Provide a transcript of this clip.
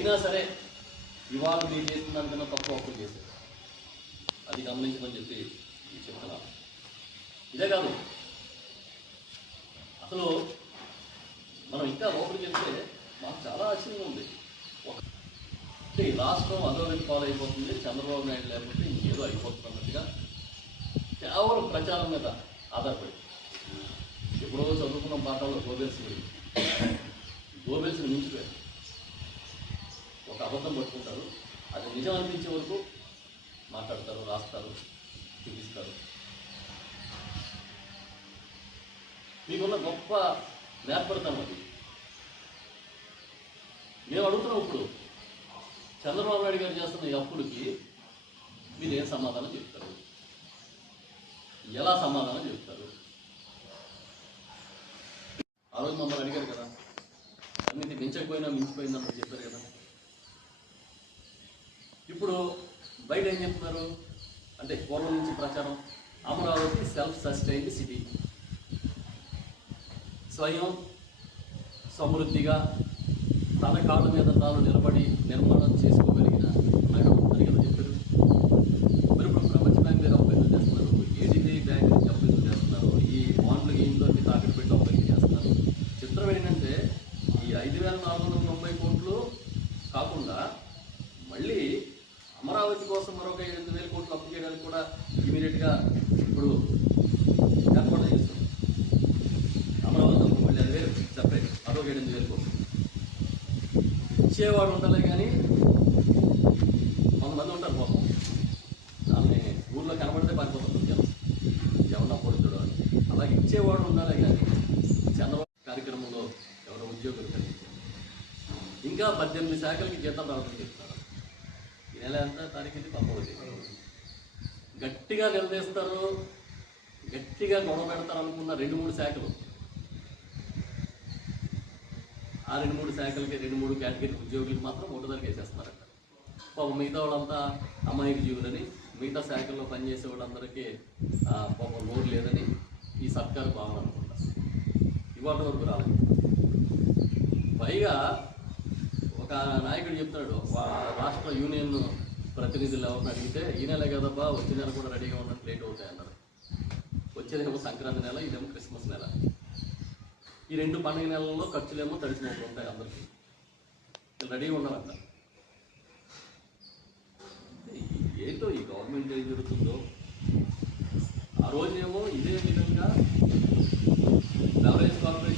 అయినా సరే ఇవాళ మీరు చేసిన దానికన్నా తక్కువ అప్పులు చేశారు. అది గమనించమని చెప్పి చెప్తున్నాను. ఇదే కాదు, అసలు మనం ఇంకా లోపలికి వెళ్తే మాకు చాలా ఆశ్చర్యంగా ఉంది. అంటే ఈ రాష్ట్రం అధోగతి పాలైపోతుంది, చంద్రబాబు నాయుడు లేకపోతే ఇంకేదో అయిపోతున్నట్టుగా కేవలం ప్రచారం మీద ఆధారపడి ఎప్పుడో చదువుకున్న పాఠాల్లో గోబెల్స్ని మించిపోయారు. ఒక అబద్ధం పట్టుకుంటారు, అది నిజం అనిపించే వరకు మాట్లాడతారు, రాస్తారు, చూపిస్తారు. మీకున్న గొప్ప నేర్పడతాం అది. మేము అడుగుతున్నాం, ఇప్పుడు చంద్రబాబు నాయుడు గారు చేస్తున్న ఈ అప్పులకి మీరు ఏం సమాధానం చెప్తారు? ఎలా సమాధానం చెప్తారు? ఆ రోజు మమ్మల్ని అడిగారు కదా, అన్నిటి మించకపోయినా మించిపోయిందని చెప్పారు కదా. ఇప్పుడు బయట ఏం చెప్తున్నారు అంటే, పూర్వం నుంచి ప్రచారం అమరావతి సెల్ఫ్ సస్టైన్డ్ సిటీ, స్వయం సమృద్ధిగా తన కాళ్ళ మీద తాను నిలబడి నిర్మాణం చేసుకోగలిగిన నగరం అని కదా చెప్పారు. మరి ఇప్పుడు ప్రపంచ బ్యాంక్ మీద అప్పు ఎందుకు చేస్తున్నారు? ఏడీబీ బ్యాంక్ నుంచి అప్పు ఎందుకు చేస్తున్నారు? ఈ బాండ్లు ఇంట్లో తాకట్టు పెట్టి అప్పు ఎందుకు చేస్తున్నారు? చిత్రం ఏంటంటే, ఈ 5,490 కోట్లు కాకుండా మళ్ళీ అమరావతి కోసం మరొక 8,000 కోట్లు అప్పు చేయడానికి కూడా ఇమీడియట్గా ఇప్పుడు ఏర్పాటు చేస్తుంది. అమరావతి మళ్ళీ 5,000 సెపరేట్, అదొక 8,000 కోట్లు ఇచ్చేవాడు ఉండాలి. కానీ కొంతమంది ఉంటారు పాపం, దాన్ని ఊళ్ళో కనబడితే పారిపోతుంది జనం, ఎవరన్నా పొడుతుడు అని. అలాగే ఇచ్చేవాడు ఉండాలి. కానీ చంద్రబాబు కార్యక్రమంలో ఎవరో ఉద్యోగులు కలిగించారు. ఇంకా 18 శాఖలకి జీతం రావడం చెప్తారు. ఈ నెల ఎంత తారీఖు? 19. గట్టిగా నిలదీస్తారు, గట్టిగా గొడవ పెడతారు అనుకున్న 2-3 శాఖలు, ఆ 2-3 శాఖలకి 2-3 కేటగిరీ ఉద్యోగులకు మాత్రం ఓటుదారికి వేసేస్తున్నారట. పాపం మిగతా వాళ్ళంతా అమాయక జీవులని, మిగతా శాఖల్లో పనిచేసే వాళ్ళందరికీ పాపం నోరు లేదని ఈ సర్కారు భావన అనుకుంటా. ఇవాళ వరకు రాలేదు. పైగా ఒక నాయకుడు చెప్తున్నాడు, రాష్ట్ర యూనియన్ ప్రతినిధులు ఎవరిని అడిగితే, ఈ నెల కదబ్బా, వచ్చే నెల కూడా రెడీగా ఉన్నట్టు లేట్ అవుతాయి అన్నారు. వచ్చేదేమో సంక్రాంతి నెల, ఇదేమో క్రిస్మస్ నెల. ఈ 2 పండుగ నెలల్లో ఖర్చులేమో తడిసినట్టు ఉంటాయి అందరికీ. రెడీగా ఉన్నారంట. ఏంటో ఈ గవర్నమెంట్ ఏం జరుగుతుందో. ఆ రోజేమో ఇదే విధంగా బెవరేజ్ కార్పొరేషన్